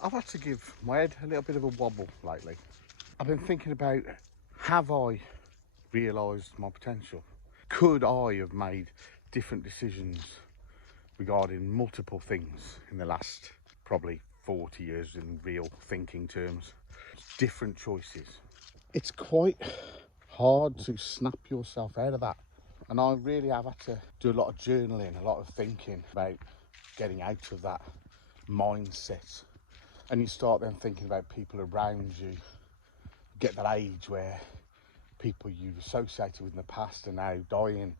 I've had to give my head a little bit of a wobble lately. I've been thinking about, have I realised my potential? Could I have made different decisions regarding multiple things in the last probably 40 years in real thinking terms? Different choices. It's quite hard to snap yourself out of that. And I really have had to do a lot of journaling, a lot of thinking about getting out of that mindset. And you start then thinking about people around you. Get that age where people you've associated with in the past are now dying,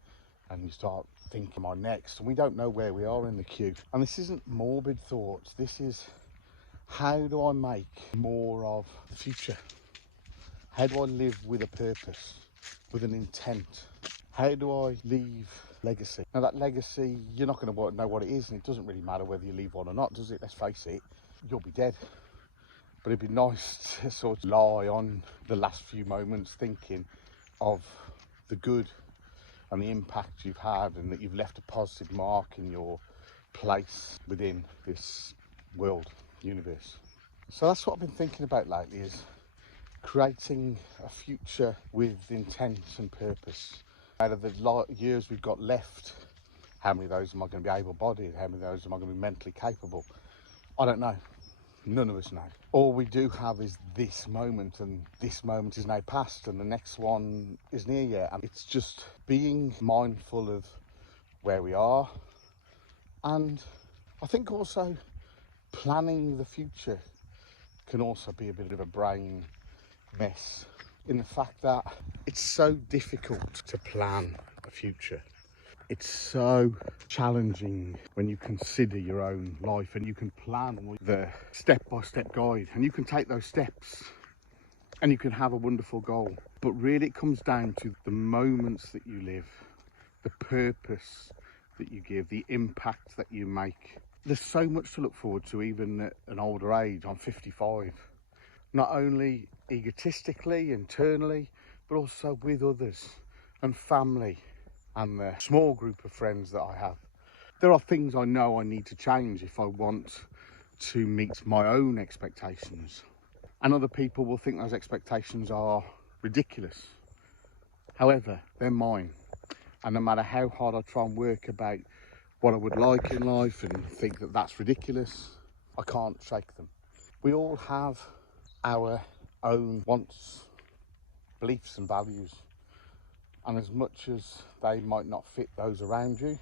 and you start thinking, am I next? And we don't know where we are in the queue. And this isn't morbid thoughts. This is, how do I make more of the future? How do I live with a purpose, with an intent? How do I leave legacy? Now that legacy, you're not going to know what it is, and it doesn't really matter whether you leave one or not, does it? Let's face it, you'll be dead. But it'd be nice to sort of lie on the last few moments thinking of the good and the impact you've had, and that you've left a positive mark in your place within this world, universe. So that's what I've been thinking about lately, is creating a future with intent and purpose. Out of the years we've got left, how many of those am I going to be able-bodied? How many of those am I going to be mentally capable? I don't know. None of us know. All we do have is this moment, and this moment is now past, and the next one is near yet. And it's just being mindful of where we are, and I think also planning the future can also be a bit of a brain mess, in the fact that it's so difficult to plan a future. It's so challenging when you consider your own life and you can plan with the step-by-step guide, and you can take those steps and you can have a wonderful goal. But really it comes down to the moments that you live, the purpose that you give, the impact that you make. There's so much to look forward to, even at an older age. I'm 55. Not only egotistically, internally, but also with others and family and the small group of friends that I have. There are things I know I need to change if I want to meet my own expectations. And other people will think those expectations are ridiculous. However, they're mine. And no matter how hard I try and work about what I would like in life and think that that's ridiculous, I can't shake them. We all have our own wants, beliefs and values. And as much as they might not fit those around you,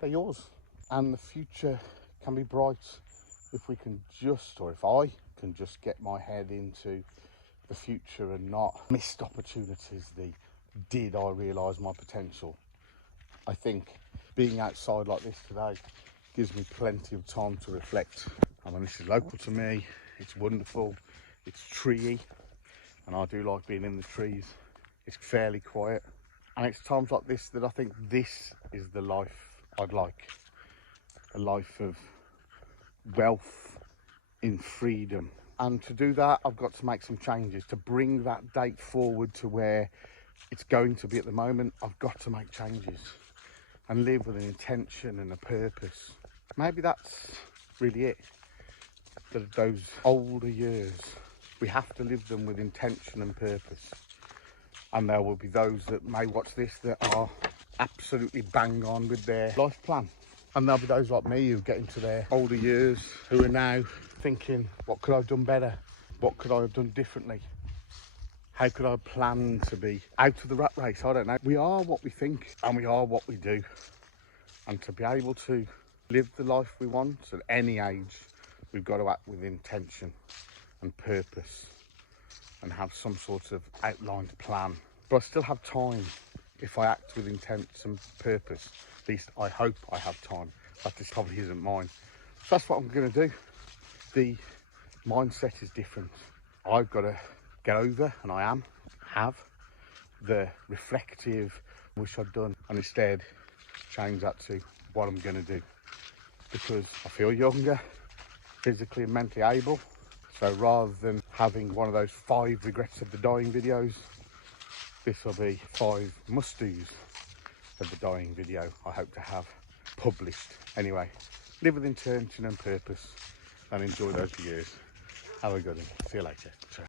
they're yours. And the future can be bright if we can just, or if I can just get my head into the future and not missed opportunities, the did I realise my potential. I think being outside like this today gives me plenty of time to reflect. I mean, this is local to me, it's wonderful, it's treey, and I do like being in the trees. It's fairly quiet. And it's times like this that I think this is the life I'd like. A life of wealth in freedom. And to do that, I've got to make some changes. To bring that date forward to where it's going to be at the moment, I've got to make changes and live with an intention and a purpose. Maybe that's really it. That those older years, we have to live them with intention and purpose. And there will be those that may watch this that are absolutely bang on with their life plan. And there'll be those like me who get into their older years who are now thinking, what could I have done better? What could I have done differently? How could I plan to be out of the rat race? I don't know. We are what we think and we are what we do. And to be able to live the life we want at any age, we've got to act with intention and purpose and have some sort of outlined plan. But I still have time if I act with intent and purpose. At least I hope I have time. That just probably isn't mine. So that's what I'm going to do. The mindset is different. I've got to get over, and I have the reflective wish I'd done, and instead change that to what I'm going to do. Because I feel younger, physically and mentally able. So rather than having one of those 5 regrets of the dying videos, this will be 5 must-dos of the dying video I hope to have published. Anyway, live with intention and purpose and enjoy those years. Have a good one. See you later.